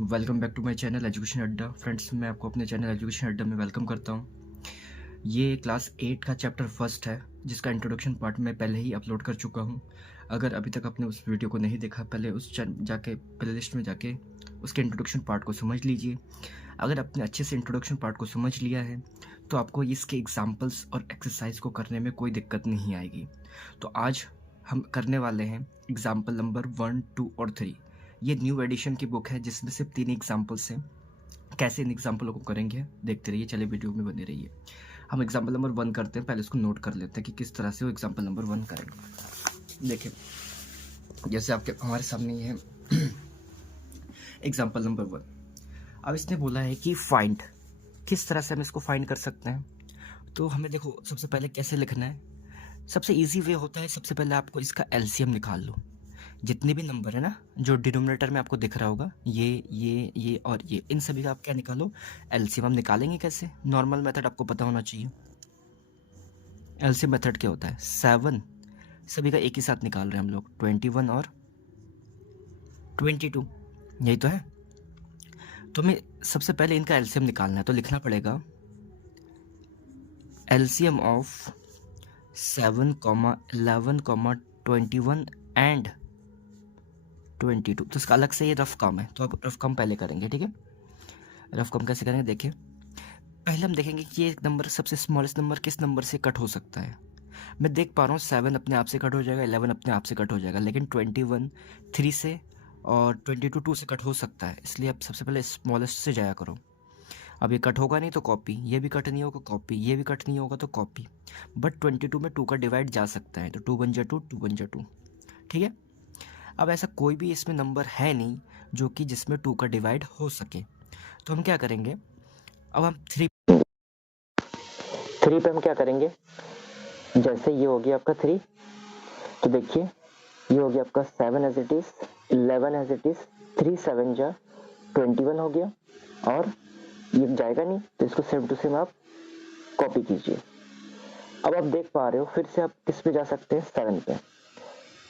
Welcome back to my channel education Adda. Friends, मैं आपको अपने चैनल एजुकेशन अड्डा में वेलकम करता हूँ। ये क्लास 8 का चैप्टर फर्स्ट है, जिसका इंट्रोडक्शन पार्ट मैं पहले ही अपलोड कर चुका हूँ। अगर अभी तक आपने उस वीडियो को नहीं देखा, पहले उस जाके प्लेलिस्ट में जाके उसके इंट्रोडक्शन पार्ट को समझ लीजिए। अगर आपने अच्छे से इंट्रोडक्शन पार्ट को समझ लिया है तो आपको इसके एग्जाम्पल्स और एक्सरसाइज को करने में कोई दिक्कत नहीं आएगी। तो आज हम करने वाले हैं एग्जाम्पल नंबर 1, 2 और 3। ये न्यू एडिशन की बुक है जिसमें सिर्फ 3 एग्जाम्पल्स हैं। कैसे इन एग्जाम्पलों को करेंगे देखते रहिए, चलिए वीडियो में बने रहिए। हम एग्जाम्पल नंबर 1 करते हैं, पहले इसको नोट कर लेते हैं कि किस तरह से वो एग्जाम्पल नंबर 1 करेंगे। देखिए, जैसे आपके हमारे सामने ये है एग्जाम्पल नंबर 1। अब इसने बोला है कि फाइंड, किस तरह से हम इसको फाइंड कर सकते हैं। तो हमें देखो सबसे पहले कैसे लिखना है। सबसे इजी वे होता है, सबसे पहले आपको इसका एलसीएम निकाल लो। जितने भी नंबर है ना, जो डिनोमिनेटर में आपको दिख रहा होगा, ये और ये, इन सभी का आप क्या निकालो, एलसीएम। हम निकालेंगे कैसे? नॉर्मल मेथड आपको पता होना चाहिए। एलसीएम मेथड क्या होता है? 7 सभी का एक ही साथ निकाल रहे हैं हम लोग, 21 और 22, यही तो है। तो हमें सबसे पहले इनका एलसीएम निकालना है, तो लिखना पड़ेगा एलसीएम ऑफ 7, 11, 21 एंड 22। तो इसका अलग से ये रफ काम है, तो अब रफ काम पहले करेंगे, ठीक है। रफ काम कैसे करेंगे देखिए। पहले हम देखेंगे कि ये नंबर, सबसे स्मॉलेस्ट नंबर किस नंबर से कट हो सकता है। मैं देख पा रहा हूँ 7 अपने आप से कट हो जाएगा, 11 अपने आप से कट हो जाएगा, लेकिन 21 3 से और 22 2 से कट हो सकता है। इसलिए अब सबसे पहले स्मॉलेस्ट से जाया करो। अब ये कट होगा नहीं तो कॉपी, ये भी कट नहीं होगा कॉपी, ये भी कट नहीं होगा तो कॉपी। बट 22 में 2 का डिवाइड जा सकता है, तो 2 बन जा 2, 2 बन जा 2, ठीक है। अब ऐसा कोई भी इसमें नंबर है नहीं जो कि जिसमें 2 का डिवाइड हो सके, तो हम क्या करेंगे, अब हम 3 पे हम क्या करेंगे। जैसे ये हो गया आपका 3, तो देखिए ये हो गया आपका 7 as it is, 11 as it is, 3 7 जा 21 हो गया, और ये जाएगा नहीं तो इसको सेम टू सेम आप कॉपी कीजिए। अब आप देख पा रहे हो, फिर से आप किस पे जा सकते हैं, 7 पे।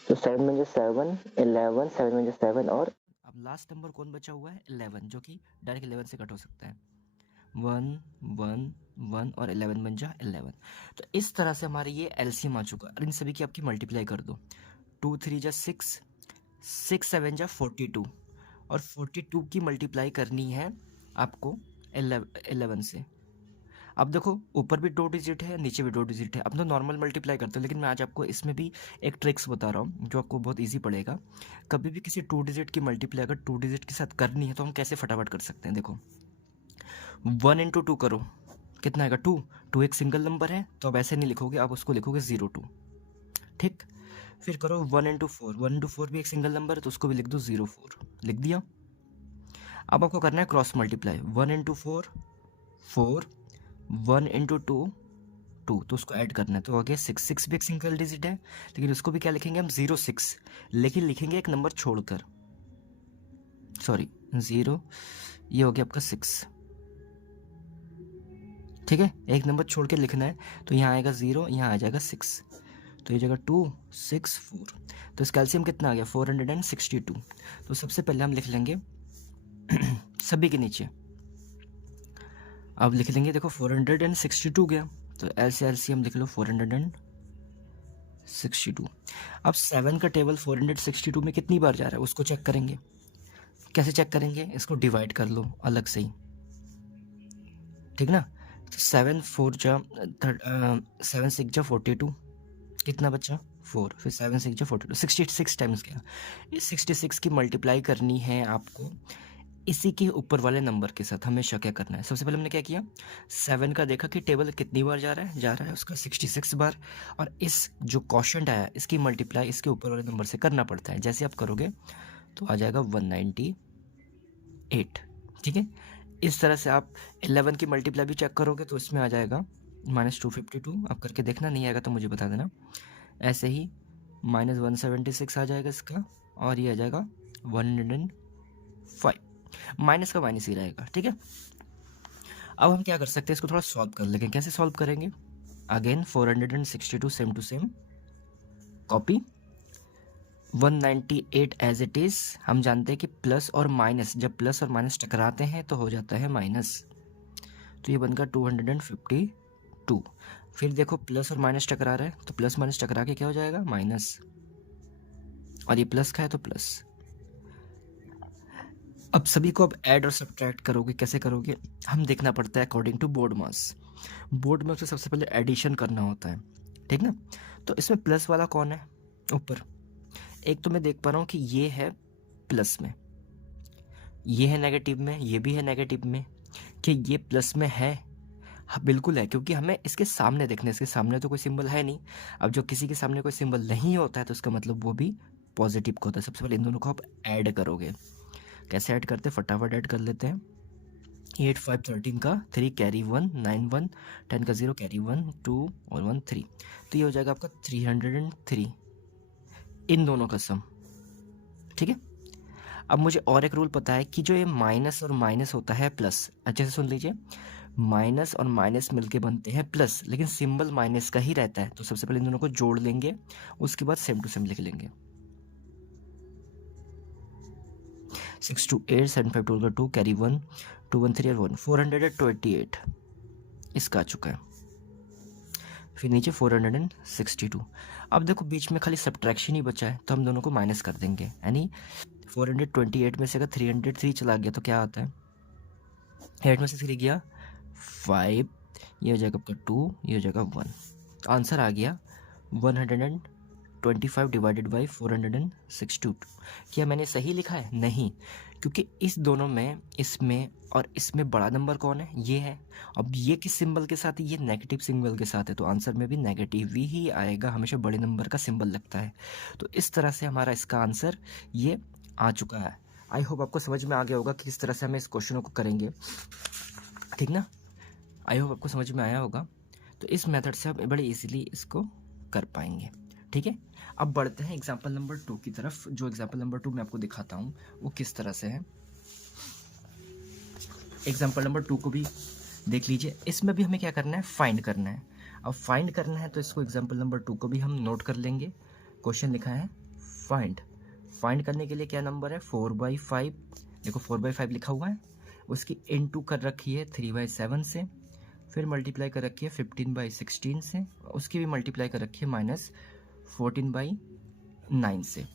तो 7 में जो 7, 11, 7 में जो 7, और अब लास्ट नंबर कौन बचा हुआ है, 11, जो कि डायरेक्ट 11 से कट हो सकता है। 1 1 1 और 11 बन जा 11। तो इस तरह से हमारे ये एलसीएम आ चुका। और इन सभी की आपकी मल्टीप्लाई कर दो, 2 3 जा 6, 6 7 जा 42, और 42 की मल्टीप्लाई करनी है आपको 11 से। अब देखो ऊपर भी 2 डिजिट है, नीचे भी 2 डिजिट है। अब तो नॉर्मल मल्टीप्लाई करते हो, लेकिन मैं आज आपको इसमें भी एक ट्रिक्स बता रहा हूँ जो आपको बहुत इजी पड़ेगा। कभी भी किसी 2 डिजिट की मल्टीप्लाई अगर 2 डिजिट के साथ करनी है तो हम कैसे फटाफट कर सकते हैं, देखो 1 इंटू 2 करो, कितना आएगा 2। 2 एक सिंगल नंबर है तो अब ऐसे नहीं लिखोगे, आप उसको लिखोगे 02, ठीक। फिर करो 1 इंटू 4, 1 इंटू 4 भी एक सिंगल नंबर है तो उसको भी लिख दो 04, लिख दिया। अब आपको करना है क्रॉस मल्टीप्लाई, 1 इंटू 4 4, 1 इंटू 2 2, तो उसको ऐड करना है, तो हो गया 6। 6 भी एक सिंगल डिजिट है, लेकिन उसको भी क्या लिखेंगे हम 06, लेकिन लिखेंगे एक नंबर छोड़कर, सॉरी 0, ये हो गया आपका 6, ठीक है। एक नंबर छोड़ के लिखना है, तो यहाँ आएगा 0, यहाँ आ जाएगा 6, तो ये जगह 2 6 4। तो इसका एलसीएम कितना आ गया, 462। तो सबसे पहले हम लिख लेंगे सभी के नीचे, अब लिख लेंगे, देखो 462 गया, तो ऐसे एलसीएम लिख लो 462। अब 7 का टेबल 462 में कितनी बार जा रहा है उसको चेक करेंगे। कैसे चेक करेंगे, इसको डिवाइड कर लो अलग से ही, ठीक ना। तो 7 4 जा 7 6 जा 42, कितना बचा 4, फिर 7 6 जा 42, 66 टाइम्स गया। इस 66 की मल्टीप्लाई करनी है आपको इसी के ऊपर वाले नंबर के साथ। हमेशा क्या करना है, सबसे पहले हमने क्या किया, 7 का देखा कि टेबल कितनी बार जा रहा है उसका 66 बार, और इस जो क्वोशंट आया इसकी मल्टीप्लाई इसके ऊपर वाले नंबर से करना पड़ता है। जैसे आप करोगे तो आ जाएगा 198, ठीक है। इस तरह से आप 11 की मल्टीप्लाई भी चेक करोगे तो इसमें आ जाएगा -252। आप करके देखना, नहीं आएगा तो मुझे बता देना। ऐसे ही -176 आ जाएगा इसका, और ये आ जाएगा 105, माइनस का माइनस ही रहेगा, ठीक है। अब हम क्या कर सकते हैं, इसको थोड़ा सॉल्व कर लेंगे। कैसे सॉल्व करेंगे, again 462 same to same copy, 198 as it is. हम जानते हैं कि प्लस और माइनस, जब प्लस और माइनस टकराते हैं तो हो जाता है माइनस, तो ये बनकर 252। फिर देखो प्लस और माइनस टकरा रहा है तो प्लस माइनस टकरा के क्या हो जाएगा, माइनस, और ये प्लस का है तो प्लस। अब सभी को अब ऐड और सब्ट्रैक्ट करोगे, कैसे करोगे, हम देखना पड़ता है according to board mass. Board mass से सबसे पहले एडिशन करना होता है, ठीक ना। तो इसमें प्लस वाला कौन है ऊपर, एक तो मैं देख पा रहा हूँ कि ये है प्लस में, ये है नेगेटिव में, ये भी है नेगेटिव में। कि ये प्लस में है, हाँ बिल्कुल है, क्योंकि हमें इसके सामने देखने, इसके सामने तो कोई सिंबल है नहीं। अब जो किसी के सामने कोई सिंबल नहीं होता है तो उसका मतलब वो भी पॉजिटिव का होता है। सबसे पहले इन दोनों को आप ऐड करोगे, कैसे ऐड करते हैं, फटाफट ऐड कर लेते हैं। 8 5 13 का 3 कैरी 1 9 1 10 का 0 कैरी 1 2 और 1 3, तो ये हो जाएगा आपका 303 इन दोनों का सम, ठीक है। अब मुझे और एक रूल पता है कि जो ये माइनस और माइनस होता है प्लस, अच्छे से सुन लीजिए, माइनस और माइनस मिलके बनते हैं प्लस, लेकिन सिंबल माइनस का ही रहता है। तो सबसे पहले इन दोनों को जोड़ लेंगे, उसके बाद सेम टू सेम लिख लेंगे। 6 2 8 7 5 12 का 2 कैरी 1 2 1 3 और 1 428 इसका आ चुका है। फिर नीचे 462। अब देखो बीच में खाली सब्ट्रैक्शन ही बचा है, तो हम दोनों को माइनस कर देंगे, यानी 428 में से अगर 303 चला गया तो क्या आता है, 8 में से 3 गया 5, ये हो जाएगा आपका 2, ये हो जाएगा 1, तो आंसर आ गया 125 डिवाइडेड बाई 462। क्या मैंने सही लिखा है, नहीं, क्योंकि इस दोनों में, इसमें और इसमें बड़ा नंबर कौन है, ये है। अब ये किस सिंबल के साथ है, ये नेगेटिव सिंबल के साथ है, तो आंसर में भी नेगेटिव ही आएगा, हमेशा बड़े नंबर का सिंबल लगता है। तो इस तरह से हमारा इसका आंसर ये आ चुका है। आई होप आपको समझ में आ गया होगा कि किस तरह से हमें इस क्वेश्चनों को करेंगे, ठीक ना। आई होप आपको समझ में आया होगा। तो इस मेथड से आप बड़े इजीली इसको कर पाएंगे, ठीक है। अब बढ़ते हैं एग्जाम्पल नंबर 2 की तरफ। जो एग्जाम्पल नंबर 2 मैं आपको दिखाता हूँ वो किस तरह से है। एग्जाम्पल नंबर 2 को भी देख लीजिए। इसमें भी हमें क्या करना है, फाइंड करना है। अब फाइंड करना है तो इसको एग्जाम्पल नंबर 2 को भी हम नोट कर लेंगे। क्वेश्चन लिखा है फाइंड। फाइंड करने के लिए क्या नंबर है, 4/5। देखो 4/5 लिखा हुआ है, उसकी इनटू कर रखी है 3/7 से, फिर मल्टीप्लाई कर रखी है 15/16 से, उसकी भी मल्टीप्लाई कर रखी है -14/9 से।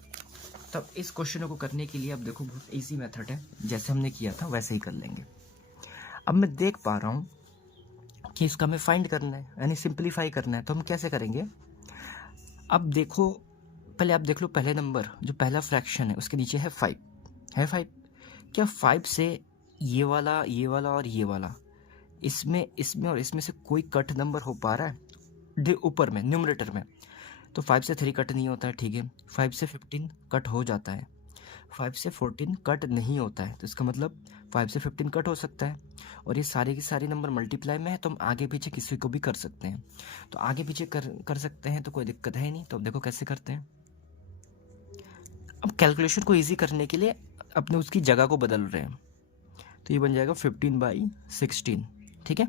तब इस क्वेश्चन को करने के लिए अब देखो बहुत इजी मेथड है, जैसे हमने किया था वैसे ही कर लेंगे। अब मैं देख पा रहा हूँ कि इसका हमें फाइंड करना है, यानी सिंप्लीफाई करना है, तो हम कैसे करेंगे। अब देखो पहले आप देख लो, पहले नंबर जो पहला फ्रैक्शन है उसके नीचे है 5, है 5। क्या 5 से ये वाला और ये वाला, इसमें और इसमें से कोई कट नंबर हो पा रहा है ऊपर में न्यूमरेटर में, तो 5 से 3 कट नहीं होता है, ठीक है। 5 से 15 कट हो जाता है, 5 से 14 कट नहीं होता है, तो इसका मतलब 5 से 15 कट हो सकता है। और ये सारे के सारे नंबर मल्टीप्लाई में है, तो हम आगे पीछे किसी को भी कर सकते हैं। तो आगे पीछे कर सकते हैं, तो कोई दिक्कत है नहीं। तो अब देखो कैसे करते हैं। अब कैलकुलेशन को ईजी करने के लिए अपने उसकी जगह को बदल रहे हैं, तो ये बन जाएगा 15/16, ठीक है।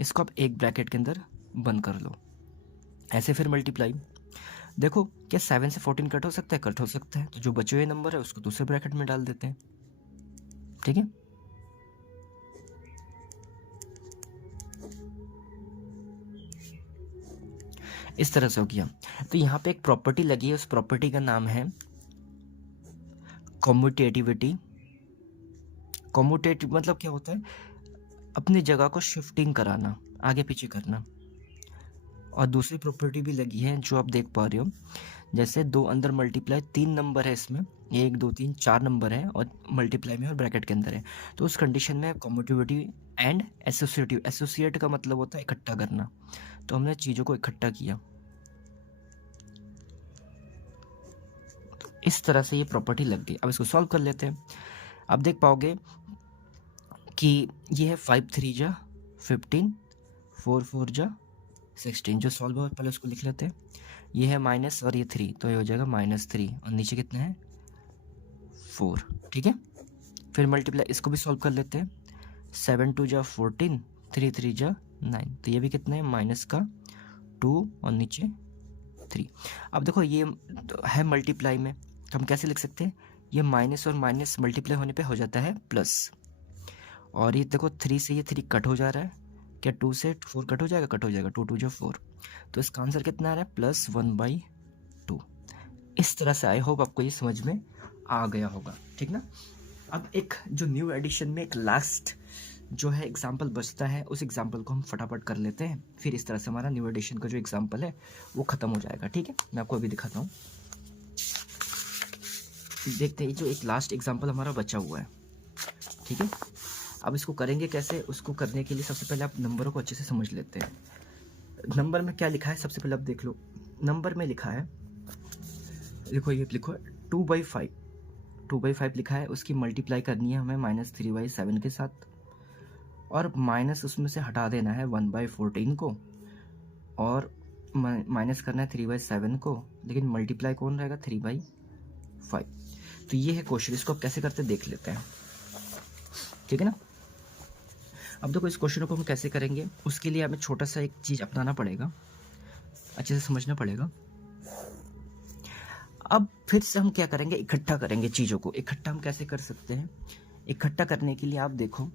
इसको आप एक ब्रैकेट के अंदर बंद कर लो, ऐसे फिर मल्टीप्लाई। देखो क्या 7 से 14 कट हो सकता है, कट हो सकता है, तो जो बचे हुए नंबर है उसको दूसरे ब्रैकेट में डाल देते हैं, ठीक है। इस तरह से हो गया। तो यहाँ पे एक प्रॉपर्टी लगी है, उस प्रॉपर्टी का नाम है कम्यूटेटिविटी। कम्यूटेटिव मतलब क्या होता है, अपनी जगह को शिफ्टिंग कराना, आगे पीछे करना। और दूसरी प्रॉपर्टी भी लगी है जो आप देख पा रहे हो, जैसे 2 अंदर मल्टीप्लाई, 3 नंबर है इसमें, 1 2 3 4 नंबर है और मल्टीप्लाई में और ब्रैकेट के अंदर है, तो उस कंडीशन में कम्यूटेटिव एंड एसोसिएटिव। एसोसिएट का मतलब होता है इकट्ठा करना, तो हमने चीज़ों को इकट्ठा किया। तो इस तरह से ये प्रॉपर्टी लग गई। अब इसको सॉल्व कर लेते हैं। अब देख पाओगे कि ये है 5 3 जा 15, 4 4 जा 16। जो सॉल्व है पहले उसको लिख लेते हैं। ये है माइनस और ये 3, तो ये हो जाएगा -3, और नीचे कितने हैं 4, ठीक है। फिर मल्टीप्लाई, इसको भी सॉल्व कर लेते हैं। 7 2 जा 14, 3 3 जा 9, तो ये भी कितने हैं -2 और नीचे 3। अब देखो ये है मल्टीप्लाई में, तो हम कैसे लिख सकते हैं, ये माइनस और माइनस मल्टीप्लाई होने पे हो जाता है प्लस। और ये देखो 3 से ये 3 कट हो जा रहा है, क्या 2 से 4 कट हो जाएगा, कट हो जाएगा, 2 2 जो 4। तो इसका आंसर कितना आ रहा है, +1/2। इस तरह से आई होप आपको ये समझ में आ गया होगा, ठीक ना। अब एक जो न्यू एडिशन में एक लास्ट जो है एग्जाम्पल बचता है, उस एग्जाम्पल को हम फटाफट कर लेते हैं, फिर इस तरह से हमारा न्यू एडिशन का जो एग्जाम्पल है वो खत्म हो जाएगा, ठीक है। मैं आपको अभी दिखाता हूँ, देखते हैं जो एक लास्ट एग्जाम्पल हमारा बचा हुआ है, ठीक है। अब इसको करेंगे कैसे, उसको करने के लिए सबसे पहले आप नंबरों को अच्छे से समझ लेते हैं। नंबर में क्या लिखा है सबसे पहले आप देख लो। नंबर में लिखा है, देखो ये लिखो 2/5, 2/5 लिखा है, उसकी मल्टीप्लाई करनी है हमें -3/7 के साथ, और माइनस उसमें से हटा देना है 1/14 को, और माइनस करना है 3/7 को, लेकिन मल्टीप्लाई कौन रहेगा, 3/5। तो ये है क्वेश्चन, इसको आप कैसे करते देख लेते हैं, ठीक है ना। अब देखो इस क्वेश्चन को हम कैसे करेंगे, उसके लिए हमें छोटा सा एक चीज़ अपनाना पड़ेगा, अच्छे से समझना पड़ेगा। अब फिर से हम क्या करेंगे, इकट्ठा करेंगे चीज़ों को। इकट्ठा हम कैसे कर सकते हैं, इकट्ठा करने के लिए आप देखो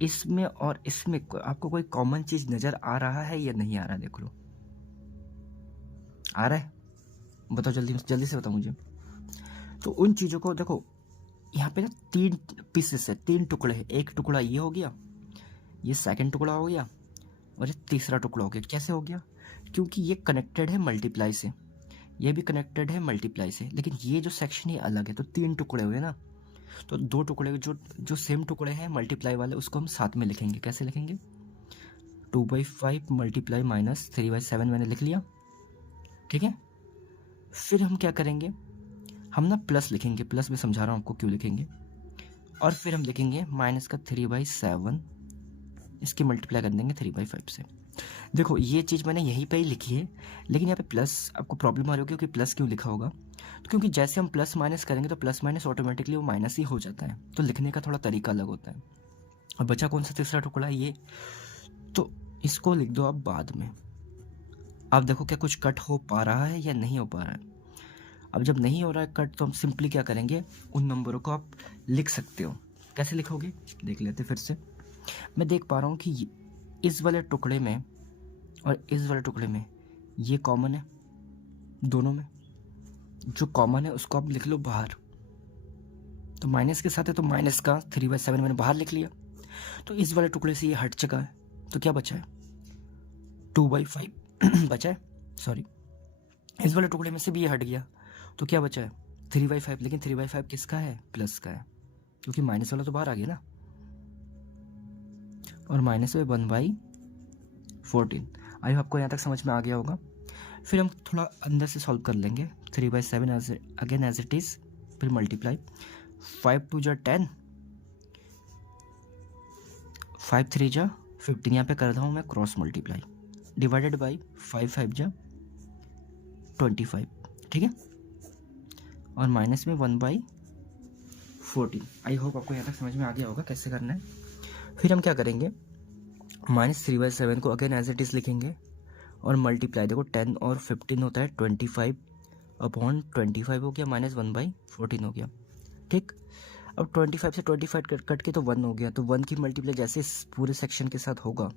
इसमें और इसमें आपको कोई कॉमन चीज़ नज़र आ रहा है या नहीं आ रहा है, देख लो। आ रहा है, बताओ जल्दी जल्दी से बताओ मुझे। तो उन चीज़ों को देखो, यहाँ पे ना 3 पीसेस है, 3 टुकड़े हैं। एक टुकड़ा ये हो गया, ये सेकंड टुकड़ा हो गया, और ये तीसरा टुकड़ा हो गया। कैसे हो गया, क्योंकि ये कनेक्टेड है मल्टीप्लाई से, ये भी कनेक्टेड है मल्टीप्लाई से, लेकिन ये जो सेक्शन ये अलग है, तो 3 टुकड़े हुए ना। तो 2 टुकड़े जो सेम टुकड़े हैं मल्टीप्लाई वाले, उसको हम साथ में लिखेंगे। कैसे लिखेंगे, 2/5 मल्टीप्लाई -3/7 मैंने लिख लिया, ठीक है। फिर हम क्या करेंगे, हम ना प्लस लिखेंगे, प्लस में समझा रहा हूँ आपको क्यों लिखेंगे। और फिर हम लिखेंगे माइनस का 3/7, इसकी मल्टीप्लाई कर देंगे 3/5 से। देखो ये चीज़ मैंने यहीं पे ही लिखी है, लेकिन यहाँ पे प्लस आपको प्रॉब्लम आ रही होगी कि प्लस क्यों लिखा होगा। तो क्योंकि जैसे हम प्लस माइनस करेंगे तो प्लस माइनस ऑटोमेटिकली वो माइनस ही हो जाता है, तो लिखने का थोड़ा तरीका अलग होता है। अब बचा कौन सा तीसरा टुकड़ा, ये, तो इसको लिख दो आप बाद में। अब देखो क्या कुछ कट हो पा रहा है या नहीं हो पा रहा है। अब जब नहीं हो रहा है कट, तो हम सिंपली क्या करेंगे, उन नंबरों को आप लिख सकते हो। कैसे लिखोगे, देख लेते फिर से। मैं देख पा रहा हूँ कि इस वाले टुकड़े में और इस वाले टुकड़े में ये कॉमन है, दोनों में जो कॉमन है उसको आप लिख लो बाहर। तो माइनस के साथ है, तो माइनस का 3/7 मैंने बाहर लिख लिया। तो इस वाले टुकड़े से ये हट चुका है, तो क्या बचा है, 2/5 बचा है, सॉरी। इस वाले टुकड़े में से भी ये हट गया, तो क्या बचा है, 3/5। लेकिन 3/5 किसका है, प्लस का है, क्योंकि माइनस वाला तो बाहर आ गया ना। और माइनस में 1/14। आई होप आपको यहाँ तक समझ में आ गया होगा। फिर हम थोड़ा अंदर से सॉल्व कर लेंगे। 3/7 अगेन एज इट इज़, फिर मल्टीप्लाई 5 2 जा 10, 5 3 जा 15, यहाँ पे कर रहा हूँ मैं क्रॉस मल्टीप्लाई, डिवाइडेड बाई 5 5 जा 25, ठीक है। और माइनस में 1/14। आई होप आपको यहाँ तक समझ में आ गया होगा कैसे करना है। फिर हम क्या करेंगे, -3/7 को अगेन एज इट इज़ लिखेंगे, और मल्टीप्लाई, देखो 10 और 15 होता है 25/25 हो गया, -1/14 हो गया, ठीक। अब 25 से 25 कट के तो 1 हो गया, तो 1 की मल्टीप्लाई जैसे इस पूरे सेक्शन के साथ होगा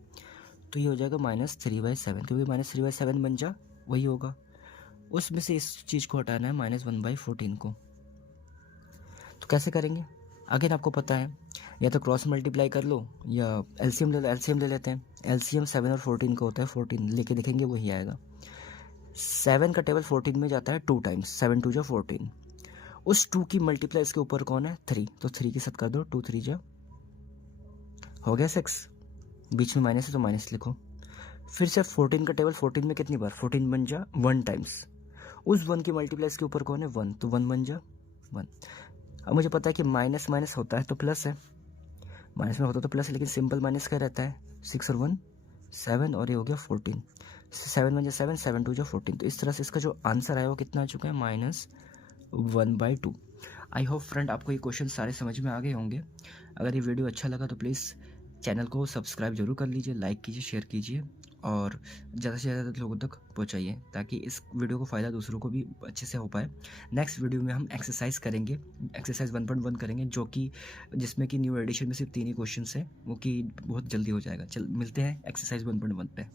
तो ये हो जाएगा -3/7, क्योंकि -3/7 बन जा वही होगा। उसमें से इस चीज़ को हटाना है -1/14 को। तो कैसे करेंगे, अगेन आपको पता है, या तो क्रॉस मल्टीप्लाई कर लो या एलसीएम ले लो। एलसीएम ले लेते हैं, एलसीएम 7 और 14 का होता है, 14 लेके देखेंगे वही आएगा। 7 का टेबल 14 में जाता है 2 टाइम्स, 7 2 जा 14। उस 2 की मल्टीप्लाई इसके ऊपर कौन है, 3, तो 3 के साथ कर दो, 2 3 जा हो गया 6, बीच में माइनस है तो माइनस लिखो। फिर से 14 का टेबल 14 में कितनी बार, 14 बन जा 1 टाइम्स। उस 1 की मल्टीप्लाई इसके ऊपर कौन है, 1, तो 1 बन जा 1। अब मुझे पता है कि माइनस माइनस होता है तो प्लस है, माइनस में होता तो प्लस है, लेकिन सिंपल माइनस क्या रहता है, 6 और 1 7, और ये हो गया 14। 7 बन जा 7, 7 2 जा 14। तो इस तरह से इसका जो आंसर आया वो कितना आ चुका है, -1/2। आई होप फ्रेंड आपको ये क्वेश्चन सारे समझ में आ गए होंगे। अगर ये वीडियो अच्छा लगा तो प्लीज़ चैनल को सब्सक्राइब जरूर कर लीजिए, लाइक कीजिए, शेयर कीजिए, और ज़्यादा से ज़्यादा लोगों तक पहुंचाइए ताकि इस वीडियो को फ़ायदा दूसरों को भी अच्छे से हो पाए। नेक्स्ट वीडियो में हम एक्सरसाइज करेंगे, एक्सरसाइज 1.1 करेंगे, जो कि जिसमें कि न्यू एडिशन में सिर्फ 3 ही क्वेश्चन है, वो कि बहुत जल्दी हो जाएगा। चल मिलते हैं एक्सरसाइज 1.1 पे।